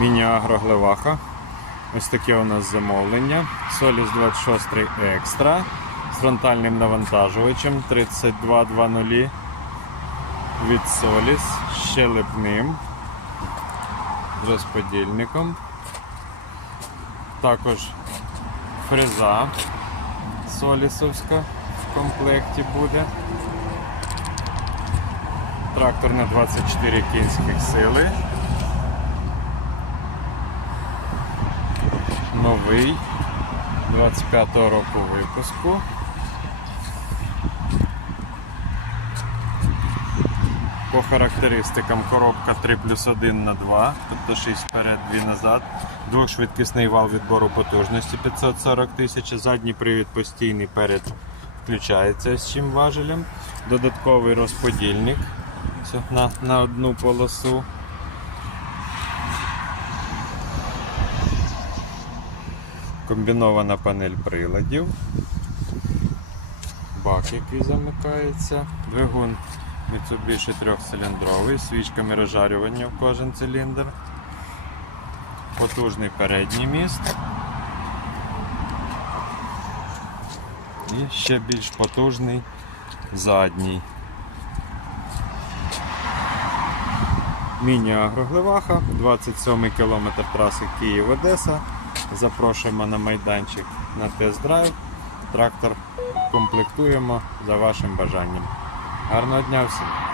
Міні-агроглеваха. Ось таке у нас замовлення. Соліс 26 екстра з фронтальним навантажувачем 3220 від Соліс з щелепним розподільником. Також фреза солісовська в комплекті буде. Трактор на 24 кінських сили. Новий 25-го року випуску. По характеристикам коробка 3 плюс 1 на 2, тобто 6 вперед, 2 назад. Двохшвидкісний вал відбору потужності 540 тисяч, задній привід постійний перед включається з чим важелем. Додатковий розподільник на, на одну полосу. Комбінована панель приладів. Бак, який замикається. Двигун Mitsubishi трьохциліндровий свічками розжарювання в кожен циліндр. Потужний передній міст. І ще більш потужний задній. Міні-агроглеваха, 27 кілометр траси Київ-Одеса. Запрошуємо на майданчик на тест-драйв. Трактор комплектуємо за вашим бажанням. Гарного дня всім!